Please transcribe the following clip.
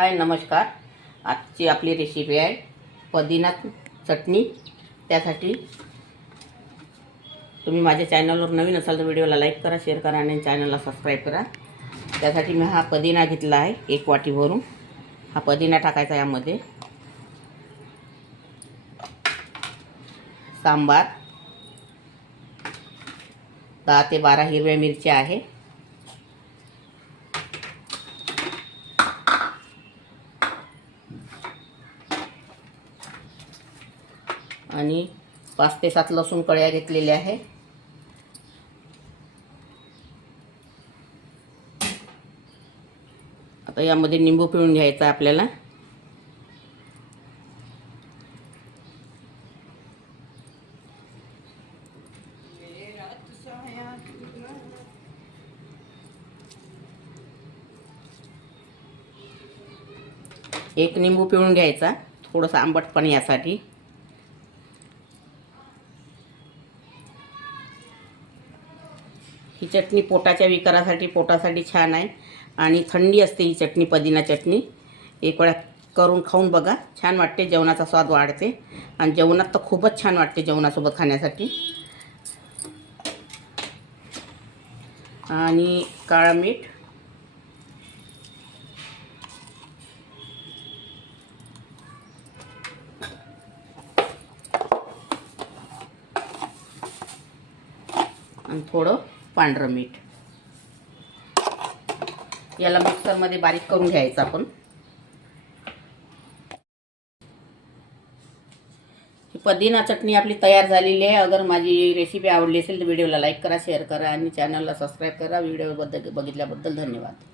हाय नमस्कार। आजची आपली रेसिपी आहे पुदिना चटणी। त्यासाठी तुम्ही माझ्या चॅनलवर नवीन असाल तर व्हिडिओला लाईक करा, शेअर करा आणि चॅनलला सबस्क्राईब करा। त्यासाठी मी हा पुदिना घेतला आहे 1 वाटी भरून। हा पुदिना टाकायचा यामध्ये। सांबार 10 ते 12 हिरव्या मिरच्या आहे। आणि 5 ते 7 लसूण कळ्या घेतलेल्या आहे। आता यामध्ये निंबू पिळून घ्यायचा आपल्याला। एक निंबू पिळून घ्यायचा, थोडंसं आंबटपण यासाठी। ही चटणी पोटाच्या विकारासाठी, पोटासाठी छान आहे आणि थंडी असते ही चटणी, पुदिना चटणी। एक वेळा करून खाऊन बघा, छान वाटते, जेवणाचा स्वाद वाढते आणि जेवणात तर खूपच छान वाटते जेवणासोबत खाण्यासाठी। आणि काळा मीठ, आणि थोडं पांढरं मीठ। याला मिक्सरमध्ये बारीक करून घ्यायचं आपण। ही पुदिना चटणी आपली तयार झालेली आहे। अगर माझी रेसिपी आवडली असेल तर व्हिडिओला लाईक करा, शेअर करा आणि चॅनलला सबस्क्राईब करा। व्हिडिओ बघितल्याबद्दल धन्यवाद।